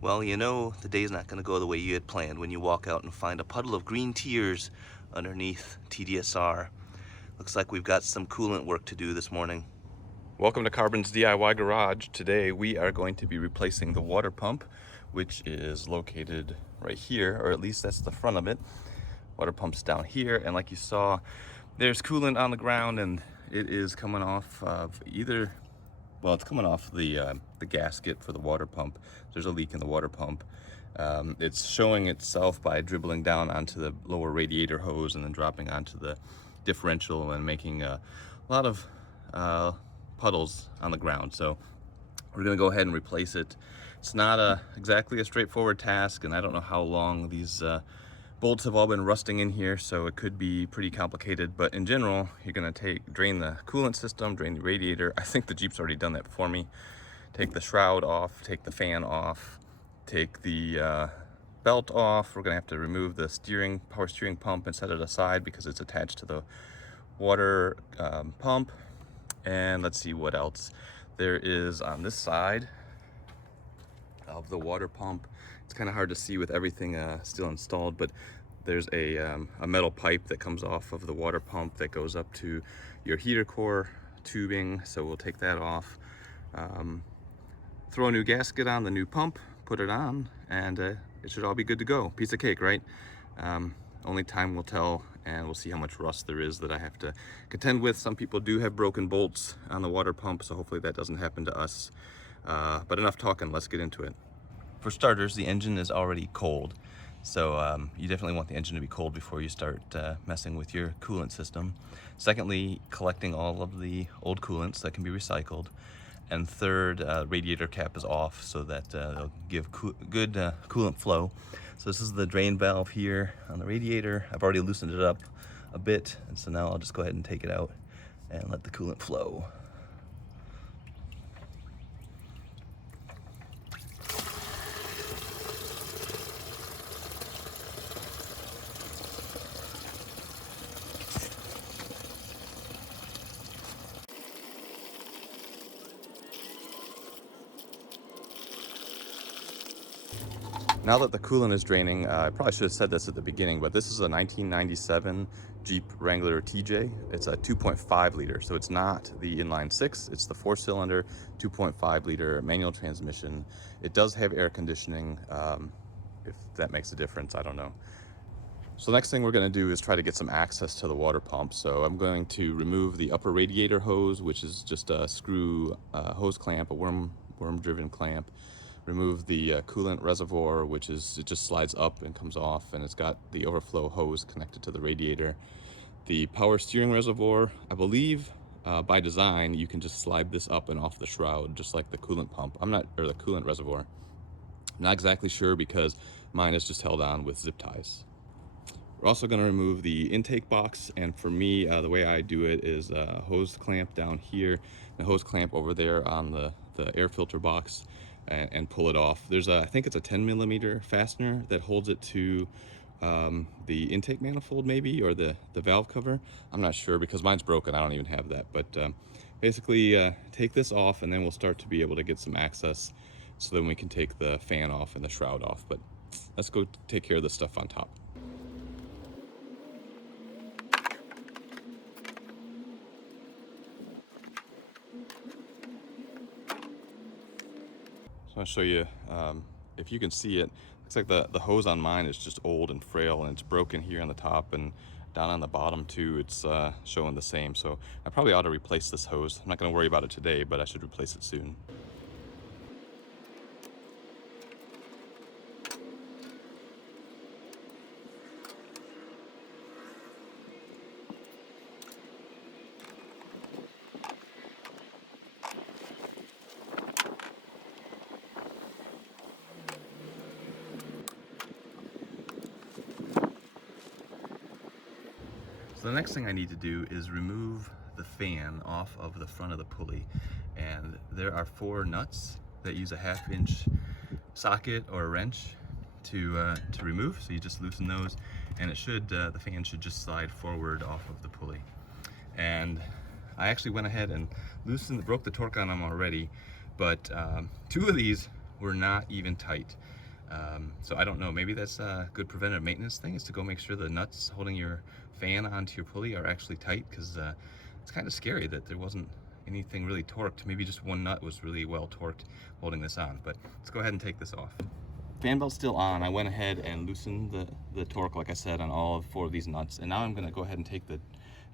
Well, you know, the day's not going to go the way you had planned when you walk out and find a puddle of green tears underneath TDSR. Looks like we've got some coolant work to do this morning. Welcome to Carbon's DIY Garage. Today we are going to be replacing the water pump, which is located right here, or at least that's the front of it. Water pump's down here, and like you saw, there's coolant on the ground, and it is coming off of either, well, it's coming off the gasket for the water pump. There's a leak in the water pump. It's showing itself by dribbling down onto the lower radiator hose and then dropping onto the differential and making a lot of puddles on the ground. So we're going to go ahead and replace it. It's not exactly a straightforward task, and I don't know how long these bolts have all been rusting in here, so it could be pretty complicated. But in general, you're going to drain the coolant system, drain the radiator. I think the Jeep's already done that for me. Take the shroud off, take the fan off, take the belt off. We're going to have to remove the power steering pump and set it aside because it's attached to the water pump. And let's see what else. There is on this side of the water pump, it's kind of hard to see with everything still installed, but there's a metal pipe that comes off of the water pump that goes up to your heater core tubing, so we'll take that off. Throw a new gasket on the new pump, put it on, and it should all be good to go. Piece of cake, right? Only time will tell, and we'll see how much rust there is that I have to contend with. Some people do have broken bolts on the water pump, so hopefully that doesn't happen to us. But enough talking, let's get into it. For starters, the engine is already cold, so you definitely want the engine to be cold before you start messing with your coolant system. Secondly, collecting all of the old coolants that can be recycled. And third, radiator cap is off so that it'll give good coolant flow. So this is the drain valve here on the radiator. I've already loosened it up a bit, and so now I'll just go ahead and take it out and let the coolant flow. Now that the coolant is draining, I probably should have said this at the beginning, but this is a 1997 Jeep Wrangler TJ. It's a 2.5 liter, so it's not the inline six, it's the 4-cylinder, 2.5 liter manual transmission. It does have air conditioning. If that makes a difference, I don't know. So the next thing we're going to do is try to get some access to the water pump. So I'm going to remove the upper radiator hose, which is just a screw hose clamp, a worm-driven clamp. Remove the coolant reservoir, which is, it just slides up and comes off, and it's got the overflow hose connected to the radiator. The power steering reservoir, I believe by design you can just slide this up and off the shroud just like the coolant pump. Or the coolant reservoir. I'm not exactly sure because mine is just held on with zip ties. We're also going to remove the intake box, and for me, the way I do it is a hose clamp down here, and a hose clamp over there on the air filter box, and pull it off. There's I think it's a 10mm fastener that holds it to the intake manifold maybe, or the valve cover. I'm not sure because mine's broken, I don't even have that. But basically take this off, and then we'll start to be able to get some access, so then we can take the fan off and the shroud off. But let's go take care of the stuff on top. So I'll show you, if you can see it, looks like the hose on mine is just old and frail, and it's broken here on the top, and down on the bottom too, it's showing the same. So I probably ought to replace this hose. I'm not going to worry about it today, but I should replace it soon. So the next thing I need to do is remove the fan off of the front of the pulley. And there are 4 nuts that use a 1/2-inch socket or a wrench to remove. So you just loosen those, and it should, the fan should just slide forward off of the pulley. And I actually went ahead and broke the torque on them already, but 2 of these were not even tight. So I don't know, maybe that's a good preventative maintenance thing, is to go make sure the nuts holding your fan onto your pulley are actually tight, because it's kind of scary that there wasn't anything really torqued. Maybe just one nut was really well torqued holding this on. But let's go ahead and take this off. Fan belt's still on. I went ahead and loosened the torque, like I said, on all 4 of these nuts. And now I'm gonna go ahead and take the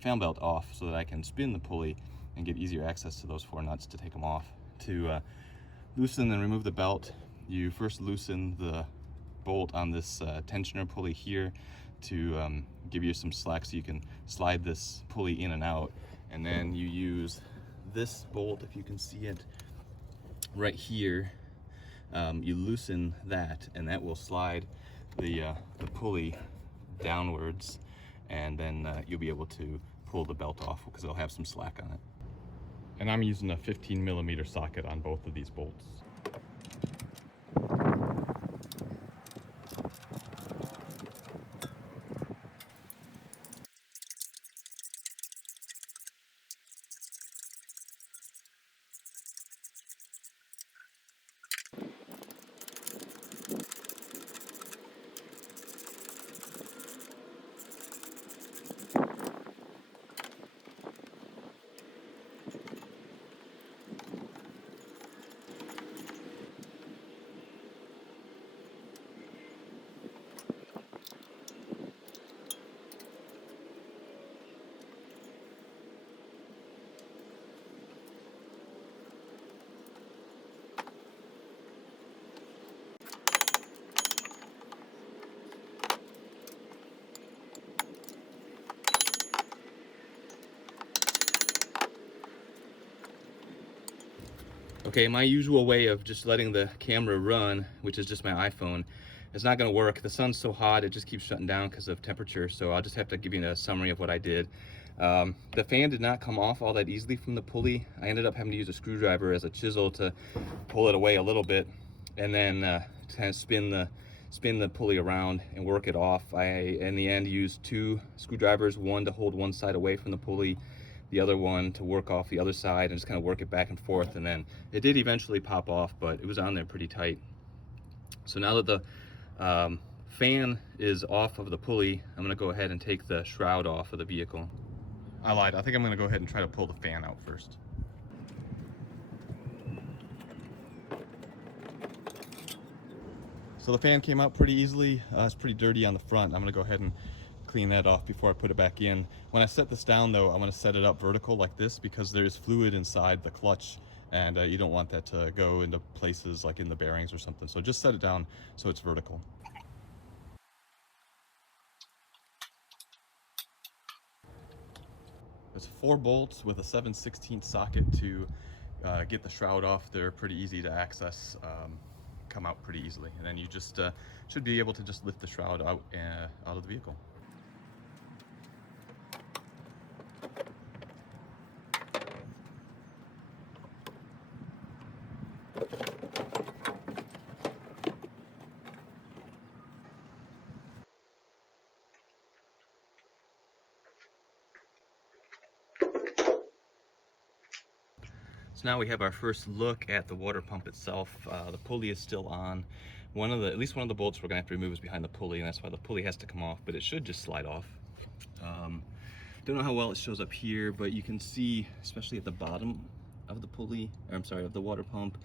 fan belt off so that I can spin the pulley and get easier access to those 4 nuts to take them off. To loosen and remove the belt, you first loosen the bolt on this tensioner pulley here to give you some slack so you can slide this pulley in and out. And then you use this bolt, if you can see it right here, you loosen that, and that will slide the pulley downwards, and then you'll be able to pull the belt off because it'll have some slack on it. And I'm using a 15mm socket on both of these bolts. Okay, my usual way of just letting the camera run, which is just my iPhone, is not going to work. The sun's so hot, it just keeps shutting down because of temperature, so I'll just have to give you a summary of what I did. The fan did not come off all that easily from the pulley. I ended up having to use a screwdriver as a chisel to pull it away a little bit, and then kind of spin the pulley around and work it off. I, in the end, used 2 screwdrivers, one to hold one side away from the pulley, the other one to work off the other side, and just kind of work it back and forth. And then it did eventually pop off, but it was on there pretty tight. So now that the fan is off of the pulley, I'm gonna go ahead and take the shroud off of the vehicle. I lied. I think I'm gonna go ahead and try to pull the fan out first. So the fan came out pretty easily. It's pretty dirty on the front. I'm gonna go ahead and clean that off before I put it back in. When I set this down though, I'm gonna set it up vertical like this because there's fluid inside the clutch, and you don't want that to go into places like in the bearings or something. So just set it down so it's vertical. There's 4 bolts with a 7/16 socket to get the shroud off. They're pretty easy to access, come out pretty easily. And then you just should be able to just lift the shroud out of the vehicle. So now we have our first look at the water pump itself. The pulley is still on. At least one of the bolts we're gonna have to remove is behind the pulley, and that's why the pulley has to come off, but it should just slide off. Don't know how well it shows up here, but you can see, especially at the bottom of the pulley, or I'm sorry, of the water pump,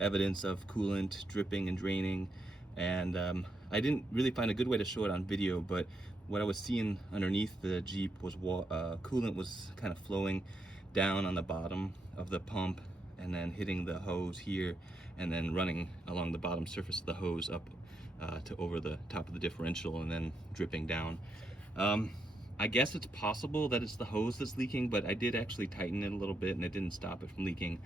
evidence of coolant dripping and draining. And I didn't really find a good way to show it on video, but what I was seeing underneath the Jeep was coolant was kind of flowing down on the bottom of the pump and then hitting the hose here and then running along the bottom surface of the hose up to over the top of the differential and then dripping down. I guess it's possible that it's the hose that's leaking, but I did actually tighten it a little bit and it didn't stop it from leaking.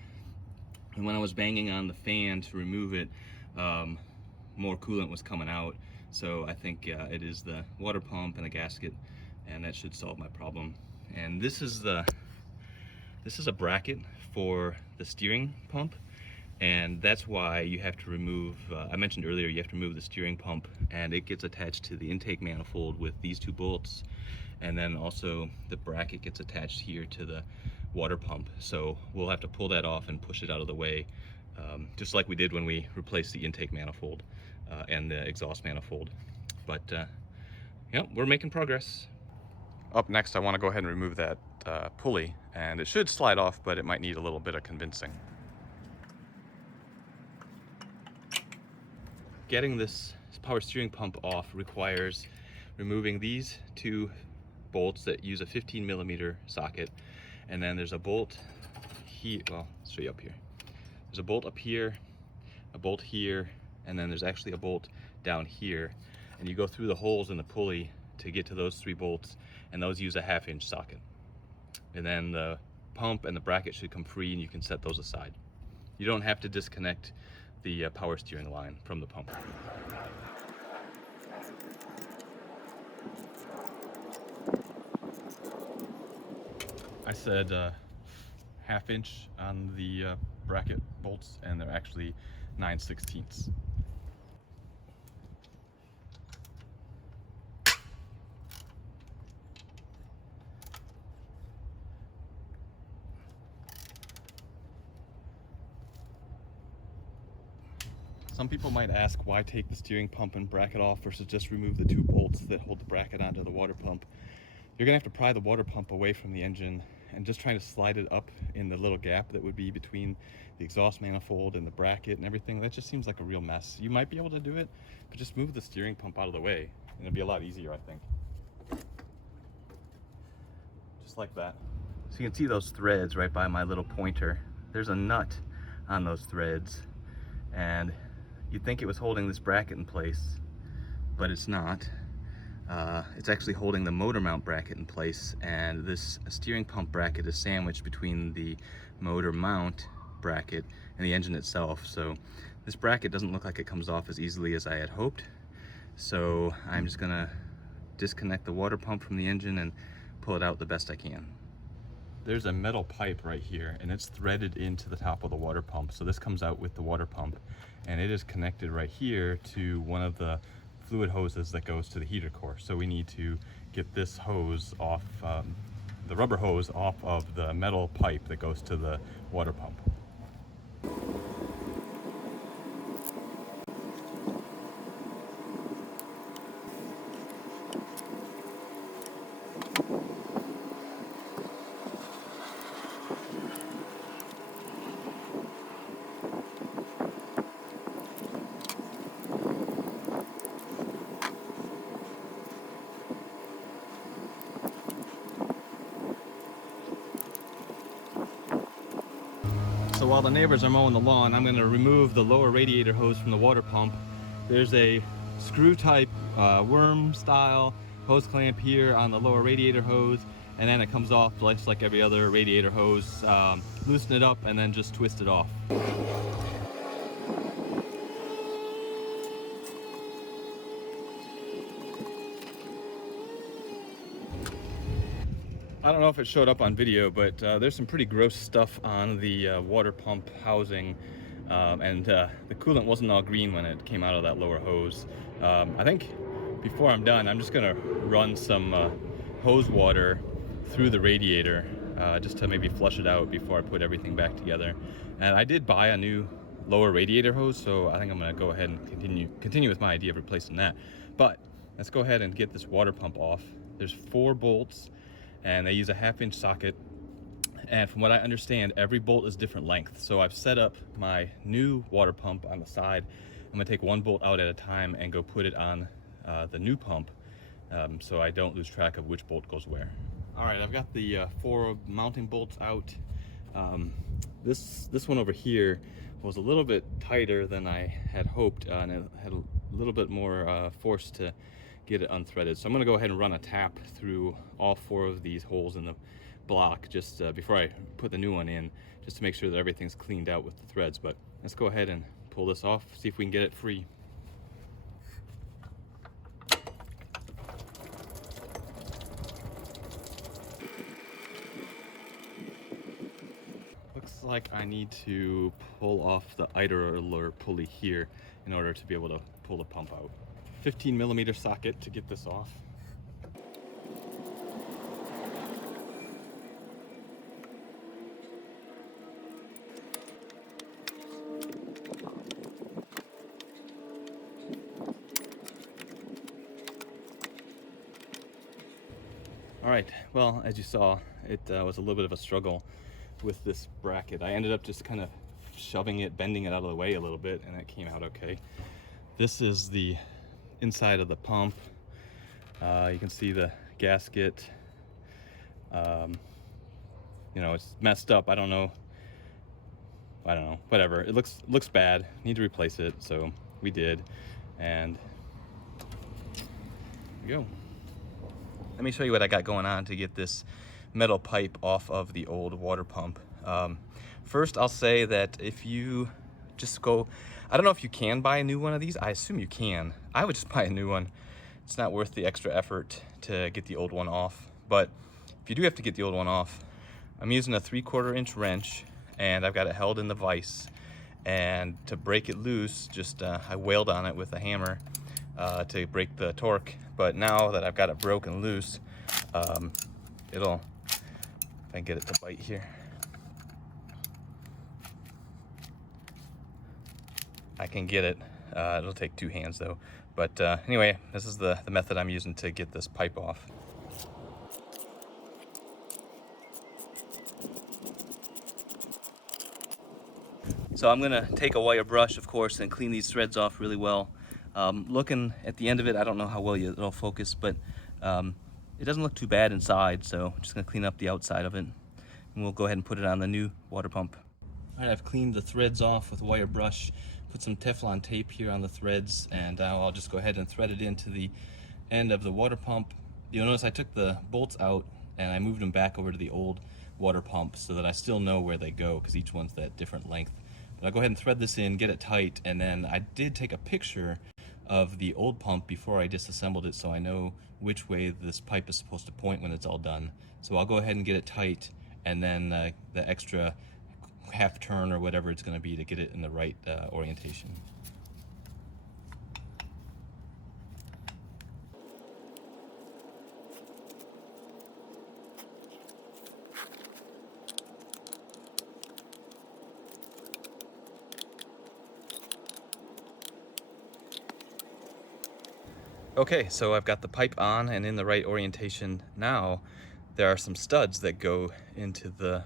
And when I was banging on the fan to remove it, more coolant was coming out. So I think it is the water pump and the gasket, and that should solve my problem. And this is a bracket for the steering pump, and that's why you have to remove, I mentioned earlier, you have to remove the steering pump, and it gets attached to the intake manifold with these 2 bolts, and then also the bracket gets attached here to the water pump. So we'll have to pull that off and push it out of the way just like we did when we replaced the intake manifold and the exhaust manifold. But yeah, we're making progress. Up next, I want to go ahead and remove that pulley, and it should slide off, but it might need a little bit of convincing. Getting this power steering pump off requires removing these two bolts that use a 15mm socket, and then there's a bolt here. Well, I'll show you up here. There's a bolt up here, a bolt here, and then there's actually a bolt down here, and you go through the holes in the pulley to get to those 3 bolts, and those use a 1/2-inch socket. And then the pump and the bracket should come free, and you can set those aside. You don't have to disconnect the power steering line from the pump. I said 1/2 inch on the bracket bolts, and they're actually 9/16. Some people might ask, why take the steering pump and bracket off versus just remove the 2 bolts that hold the bracket onto the water pump. You're gonna have to pry the water pump away from the engine, and just trying to slide it up in the little gap that would be between the exhaust manifold and the bracket and everything, that just seems like a real mess. You might be able to do it, but just move the steering pump out of the way, and it'll be a lot easier, I think. Just like that. So you can see those threads right by my little pointer. There's a nut on those threads, and you'd think it was holding this bracket in place, but it's not. It's actually holding the motor mount bracket in place, and this steering pump bracket is sandwiched between the motor mount bracket and the engine itself. So this bracket doesn't look like it comes off as easily as I had hoped. So I'm just gonna disconnect the water pump from the engine and pull it out the best I can. There's a metal pipe right here, and it's threaded into the top of the water pump. So this comes out with the water pump, and it is connected right here to one of the fluid hoses that goes to the heater core. So we need to get this hose off, the rubber hose off of the metal pipe that goes to the water pump. So while the neighbors are mowing the lawn, I'm going to remove the lower radiator hose from the water pump. There's a screw type worm style hose clamp here on the lower radiator hose, and then it comes off just like every other radiator hose. Loosen it up and then just twist it off. I don't know if it showed up on video, but there's some pretty gross stuff on the water pump housing, and the coolant wasn't all green when it came out of that lower hose. I think before I'm done, I'm just gonna run some hose water through the radiator just to maybe flush it out before I put everything back together. And I did buy a new lower radiator hose, so I think I'm gonna go ahead and continue with my idea of replacing that. But let's go ahead and get this water pump off. There's 4 bolts, and they use a 1/2-inch socket, and from what I understand, every bolt is different length. So I've set up my new water pump on the side. I'm gonna take 1 bolt out at a time and go put it on the new pump, so I don't lose track of which bolt goes where. All right, I've got the 4 mounting bolts out. This one over here was a little bit tighter than I had hoped, and it had a little bit more force to get it unthreaded. So I'm gonna go ahead and run a tap through all 4 of these holes in the block just before I put the new one in, just to make sure that everything's cleaned out with the threads. But let's go ahead and pull this off, see if we can get it free. Looks like I need to pull off the idler pulley here in order to be able to pull the pump out. 15mm socket to get this off. All right, well, as you saw, it was a little bit of a struggle with this bracket. I ended up just kind of shoving it, bending it out of the way a little bit, and it came out okay. This is the inside of the pump. You can see the gasket. You know, it's messed up. I don't know, whatever. It looks bad. Need to replace it, so we did, and there we go. Let me show you what I got going on to get this metal pipe off of the old water pump. First, I'll say that if you just go, I don't know if you can buy a new one of these. I assume you can. I would just buy a new one. It's not worth the extra effort to get the old one off. But if you do have to get the old one off, I'm using a 3/4 inch wrench, and I've got it held in the vise. And to break it loose, just I wailed on it with a hammer to break the torque. But now that I've got it broken loose, if I can get it to bite here, I can get it. It'll take 2 hands though. But anyway, this is the method I'm using to get this pipe off. So I'm gonna take a wire brush, of course, and clean these threads off really well. Looking at the end of it, I don't know how well it'll focus, but it doesn't look too bad inside, so I'm just gonna clean up the outside of it, and we'll go ahead and put it on the new water pump. All right, I've cleaned the threads off with a wire brush, put some Teflon tape here on the threads, and now I'll just go ahead and thread it into the end of the water pump. You'll notice I took the bolts out and I moved them back over to the old water pump so that I still know where they go, because each one's that different length. But I'll go ahead and thread this in, get it tight, and then I did take a picture of the old pump before I disassembled it, so I know which way this pipe is supposed to point when it's all done. So I'll go ahead and get it tight, and then the extra half turn or whatever it's going to be to get it in the right orientation. Okay, so I've got the pipe on and in the right orientation. Now there are some studs that go into the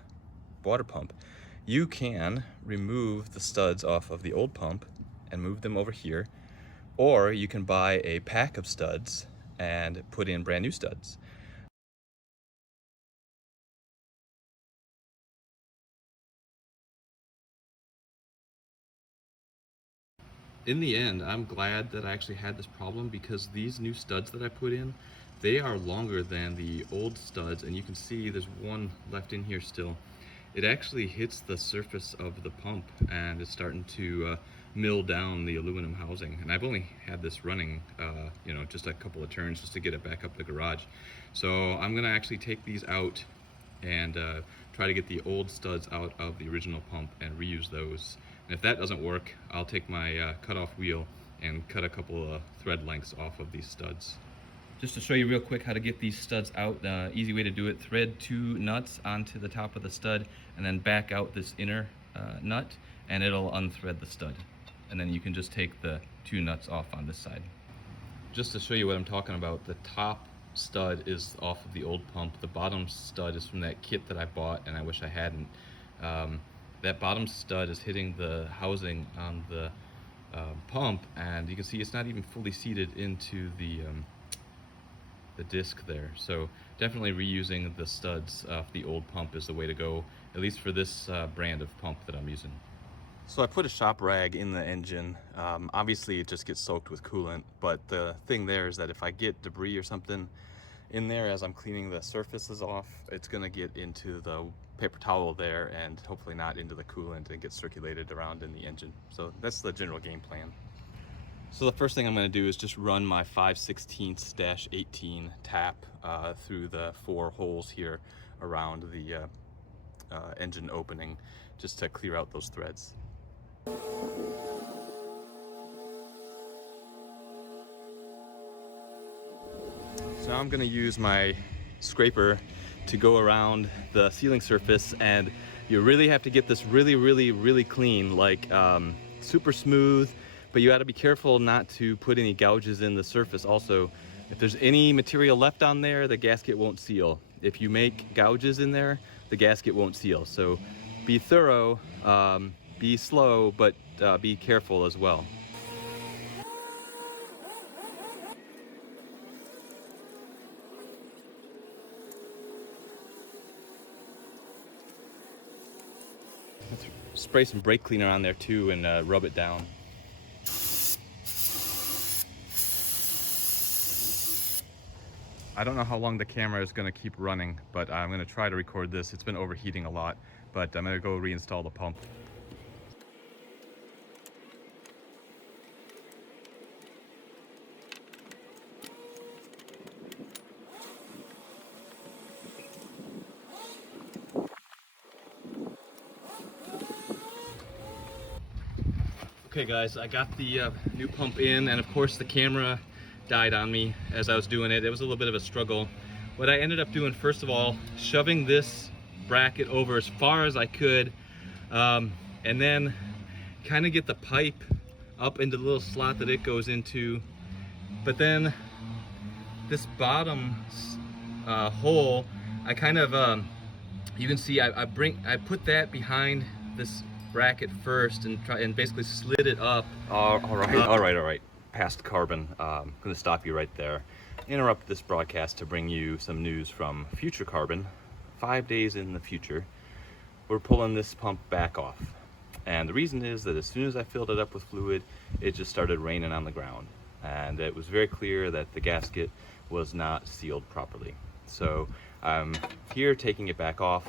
water pump. You can remove the studs off of the old pump and move them over here, or you can buy a pack of studs and put in brand new studs. In the end, I'm glad that I actually had this problem, because these new studs that I put in, they are longer than the old studs, and you can see there's one left in here still. It actually hits the surface of the pump and is starting to mill down the aluminum housing. And I've only had this running, you know, just a couple of turns just to get it back up the garage. So I'm gonna actually take these out and try to get the old studs out of the original pump and reuse those. And if that doesn't work, I'll take my cut-off wheel and cut a couple of thread lengths off of these studs. Just to show you real quick how to get these studs out, easy way to do it: thread 2 nuts onto the top of the stud and then back out this inner nut, and it'll unthread the stud. And then you can just take the 2 nuts off on this side. Just to show you what I'm talking about, the top stud is off of the old pump. The bottom stud is from that kit that I bought, and I wish I hadn't. That bottom stud is hitting the housing on the pump, and you can see it's not even fully seated into the disc there. So definitely reusing the studs off the old pump is the way to go, at least for this brand of pump that I'm using. So I put a shop rag in the engine. Obviously it just gets soaked with coolant, but the thing there is that if I get debris or something in there as I'm cleaning the surfaces off, it's gonna get into the paper towel there and hopefully not into the coolant and get circulated around in the engine. So that's the general game plan. So the first thing I'm going to do is just run my 5/16-18 tap through the 4 holes here around the engine opening, just to clear out those threads. So now I'm going to use my scraper to go around the sealing surface, and you really have to get this really clean, like super smooth. But you got to be careful not to put any gouges in the surface also. If there's any material left on there, the gasket won't seal. If you make gouges in there, the gasket won't seal. So be thorough, be slow, but be careful as well. Let's spray some brake cleaner on there too and rub it down. I don't know how long the camera is going to keep running, but I'm going to try to record this. It's been overheating a lot, but I'm going to go reinstall the pump. Okay guys, I got the new pump in, and of course the camera died on me as I was doing it. It was a little bit of a struggle. What I ended up doing, first of all, shoving this bracket over as far as I could, and then kind of get the pipe up into the little slot that it goes into. But then this bottom hole, I kind of, you can see I put that behind this bracket first and basically slid it up. All right. Past carbon. I'm going to stop you right there. Interrupt this broadcast to bring you some news from future carbon. 5 days in the future, we're pulling this pump back off. And the reason is that as soon as I filled it up with fluid, it just started raining on the ground. And it was very clear that the gasket was not sealed properly. So I'm here taking it back off.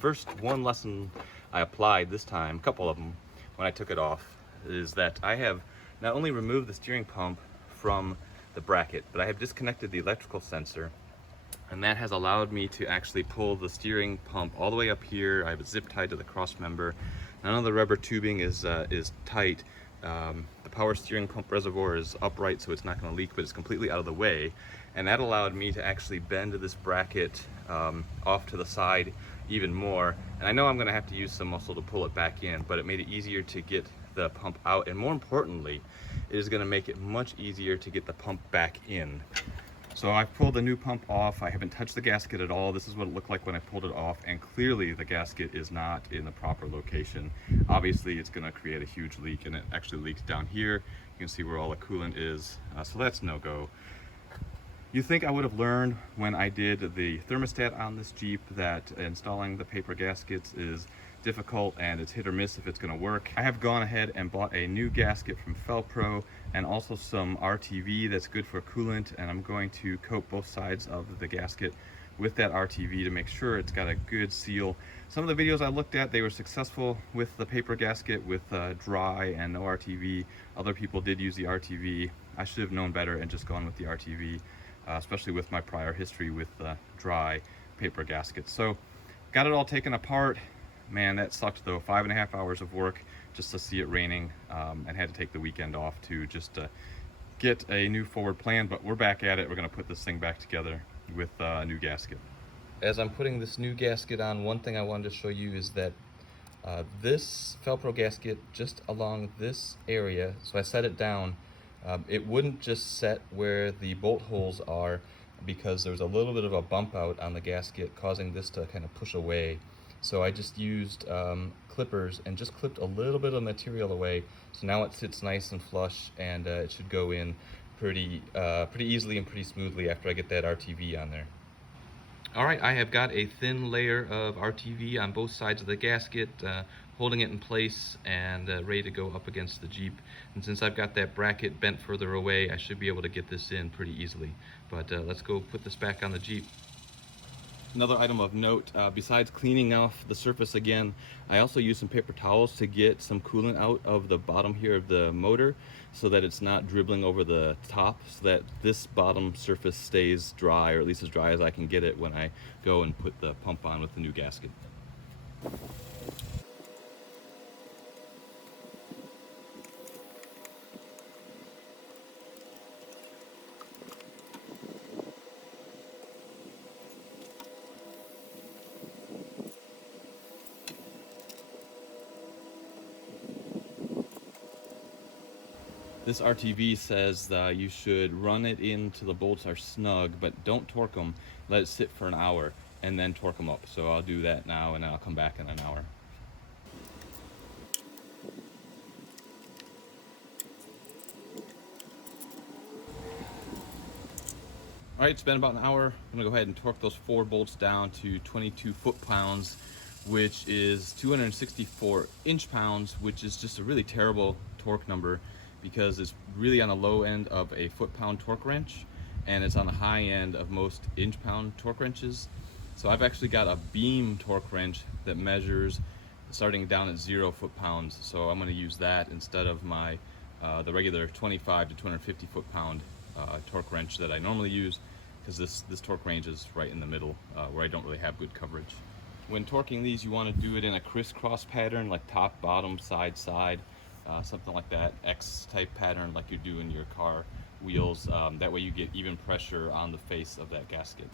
First, one lesson I applied this time, a couple of them, when I took it off, is that I have not only removed the steering pump from the bracket, but I have disconnected the electrical sensor, and that has allowed me to actually pull the steering pump all the way up here. I have it zip tied to the cross member. None of the rubber tubing is tight. The power steering pump reservoir is upright, so it's not going to leak, but it's completely out of the way. And that allowed me to actually bend this bracket off to the side even more. And I know I'm going to have to use some muscle to pull it back in, but it made it easier to get the pump out. And more importantly, it is going to make it much easier to get the pump back in. So I've pulled the new pump off. I haven't touched the gasket at all. This is what it looked like when I pulled it off, and clearly the gasket is not in the proper location. Obviously it's going to create a huge leak, and it actually leaks down here. You can see where all the coolant is, so that's no go. You think I would have learned when I did the thermostat on this Jeep that installing the paper gaskets is difficult and it's hit or miss if it's going to work. I have gone ahead and bought a new gasket from Felpro and also some RTV that's good for coolant, and I'm going to coat both sides of the gasket with that RTV to make sure it's got a good seal. Some of the videos I looked at, they were successful with the paper gasket with dry and no RTV. Other people did use the RTV. I should have known better and just gone with the RTV, especially with my prior history with dry paper gaskets. So got it all taken apart. Man, that sucked though. 5.5 hours of work just to see it raining, and had to take the weekend off to just get a new forward plan, but we're back at it. We're gonna put this thing back together with a new gasket. As I'm putting this new gasket on, one thing I wanted to show you is that this Felpro gasket just along this area, so I set it down, it wouldn't just set where the bolt holes are because there's a little bit of a bump out on the gasket causing this to kind of push away. So I just used clippers and just clipped a little bit of material away. So now it sits nice and flush, and it should go in pretty easily and pretty smoothly after I get that RTV on there. All right, I have got a thin layer of RTV on both sides of the gasket, holding it in place and ready to go up against the Jeep. And since I've got that bracket bent further away, I should be able to get this in pretty easily. But let's go put this back on the Jeep. Another item of note, besides cleaning off the surface again, I also use some paper towels to get some coolant out of the bottom here of the motor so that it's not dribbling over the top, so that this bottom surface stays dry, or at least as dry as I can get it when I go and put the pump on with the new gasket. This RTV says you should run it into the bolts are snug, but don't torque them. Let it sit for an hour and then torque them up. So I'll do that now, and I'll come back in an hour. All right, it's been about an hour. I'm gonna go ahead and torque those 4 bolts down to 22 foot-pounds, which is 264 inch-pounds, which is just a really terrible torque number because it's really on the low end of a foot-pound torque wrench, and it's on the high end of most inch-pound torque wrenches. So I've actually got a beam torque wrench that measures starting down at 0 foot-pounds. So I'm gonna use that instead of my the regular 25 to 250 foot-pound torque wrench that I normally use, because this torque range is right in the middle where I don't really have good coverage. When torquing these, you want to do it in a crisscross pattern, like top, bottom, side, side, something like that, X-type pattern like you do in your car wheels. That way you get even pressure on the face of that gasket.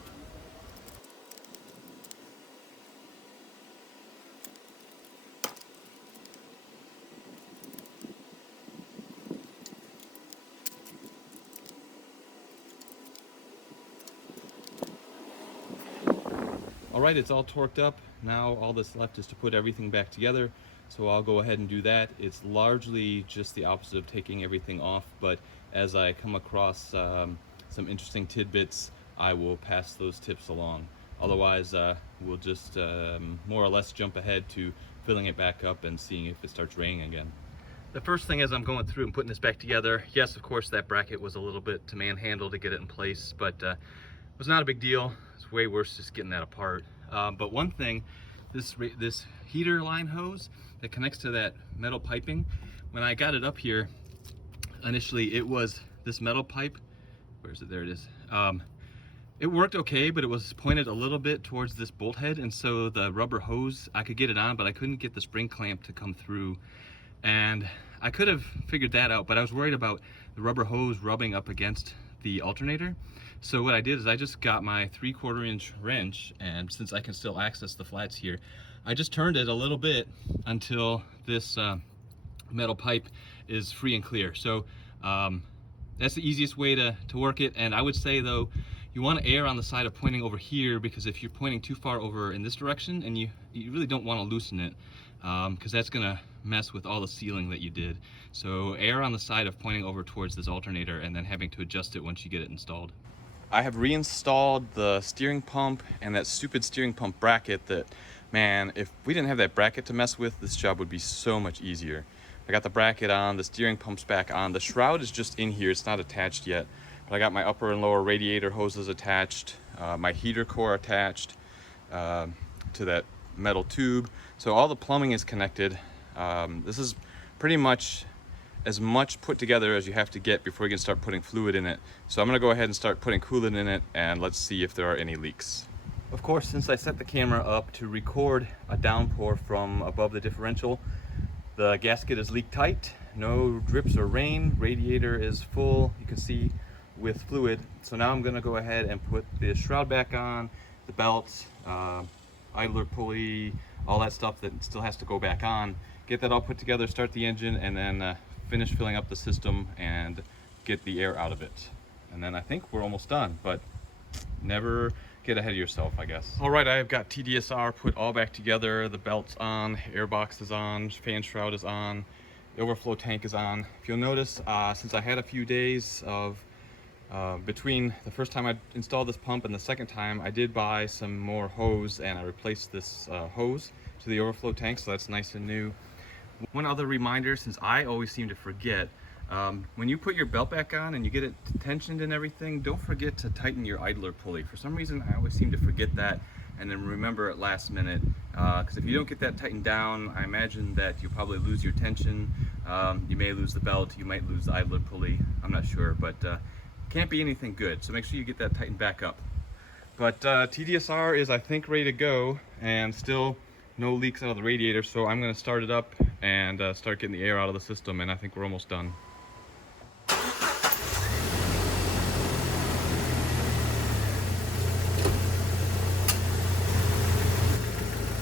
All right, it's all torqued up. Now all that's left is to put everything back together. So I'll go ahead and do that. It's largely just the opposite of taking everything off, but as I come across some interesting tidbits, I will pass those tips along. Otherwise, we'll just more or less jump ahead to filling it back up and seeing if it starts raining again. The first thing as I'm going through and putting this back together, yes, of course, that bracket was a little bit to manhandle to get it in place, but it was not a big deal. It's way worse just getting that apart. But one thing, this heater line hose that connects to that metal piping, when I got it up here, initially it was this metal pipe. Where is it? There it is. It worked okay, but it was pointed a little bit towards this bolt head, and so the rubber hose, I could get it on, but I couldn't get the spring clamp to come through. And I could have figured that out, but I was worried about the rubber hose rubbing up against the alternator. So what I did is I just got my 3/4 inch wrench, and since I can still access the flats here, I just turned it a little bit until this metal pipe is free and clear. So that's the easiest way to work it. And I would say though, you want to err on the side of pointing over here, because if you're pointing too far over in this direction, and you really don't want to loosen it, because that's gonna mess with all the sealing that you did. So err on the side of pointing over towards this alternator and then having to adjust it once you get it installed. I have reinstalled the steering pump and that stupid steering pump bracket that, man, if we didn't have that bracket to mess with, this job would be so much easier. I got the bracket on, the steering pump's back on, the shroud is just in here, it's not attached yet, but I got my upper and lower radiator hoses attached, my heater core attached to that metal tube, so all the plumbing is connected. This is pretty much as much put together as you have to get before you can start putting fluid in it. So I'm gonna go ahead and start putting coolant in it, and let's see if there are any leaks. Of course, since I set the camera up to record a downpour from above the differential, the gasket is leak tight, no drips or rain, radiator is full, you can see, with fluid. So now I'm gonna go ahead and put the shroud back on, the belts, idler pulley, all that stuff that still has to go back on, get that all put together, start the engine, and then finish filling up the system and get the air out of it. And then I think we're almost done, but never get ahead of yourself, I guess. All right, I've got TDSR put all back together. The belt's on, air box is on, fan shroud is on, the overflow tank is on. If you'll notice, since I had a few days of between the first time I installed this pump and the second time, I did buy some more hose, and I replaced this hose to the overflow tank, so that's nice and new. One other reminder, since I always seem to forget, when you put your belt back on and you get it tensioned and everything, don't forget to tighten your idler pulley. For some reason, I always seem to forget that and then remember at last minute, because if you don't get that tightened down, I imagine that you'll probably lose your tension. You may lose the belt, you might lose the idler pulley, I'm not sure, but can't be anything good, so make sure you get that tightened back up. But TDSR is, I think, ready to go, and still no leaks out of the radiator, so I'm going to start it up and start getting the air out of the system, and I think we're almost done.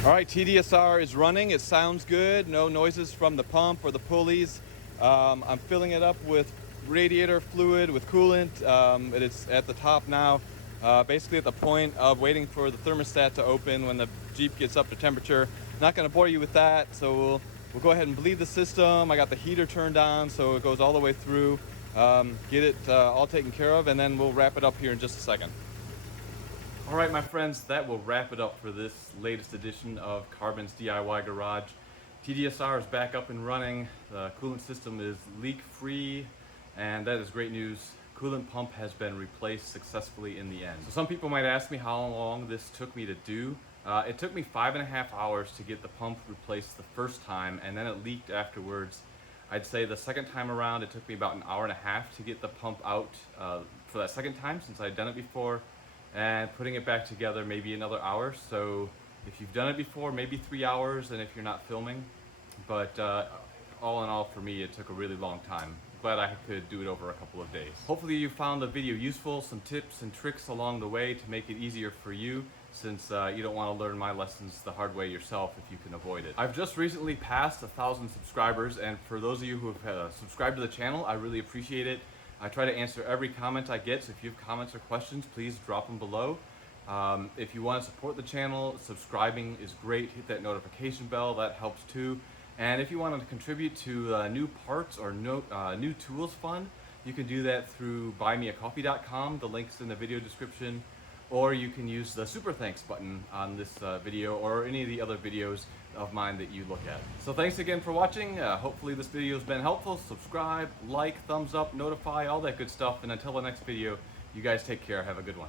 All right, TDSR is running. It sounds good. No noises from the pump or the pulleys. I'm filling it up with radiator fluid with coolant. It's at the top now, basically at the point of waiting for the thermostat to open when the Jeep gets up to temperature. Not going to bore you with that, so we'll go ahead and bleed the system. I got the heater turned on so it goes all the way through. Get it all taken care of, and then we'll wrap it up here in just a second. All right, my friends, that will wrap it up for this latest edition of Carbon's DIY Garage. TDSR is back up and running. The coolant system is leak-free, and that is great news. Coolant pump has been replaced successfully in the end. So some people might ask me how long this took me to do. It took me 5.5 hours to get the pump replaced the first time, and then it leaked afterwards. I'd say the second time around, it took me about an hour and a half to get the pump out for that second time, since I'd done it before. And putting it back together, maybe another hour. So if you've done it before, maybe 3 hours, and if you're not filming. But all in all, for me, it took a really long time. Glad I could do it over a couple of days. Hopefully you found the video useful, some tips and tricks along the way to make it easier for you, since you don't want to learn my lessons the hard way yourself if you can avoid it. I've just recently passed 1,000 subscribers, and for those of you who have subscribed to the channel, I really appreciate it. I try to answer every comment I get, so if you have comments or questions, please drop them below. If you want to support the channel, subscribing is great. Hit that notification bell, that helps too. And if you want to contribute to new parts or new tools fund, you can do that through buymeacoffee.com. The link's in the video description. Or you can use the super thanks button on this video or any of the other videos of mine that you look at. So thanks again for watching. Hopefully this video has been helpful. Subscribe, like, thumbs up, notify, all that good stuff. And until the next video, you guys take care. Have a good one.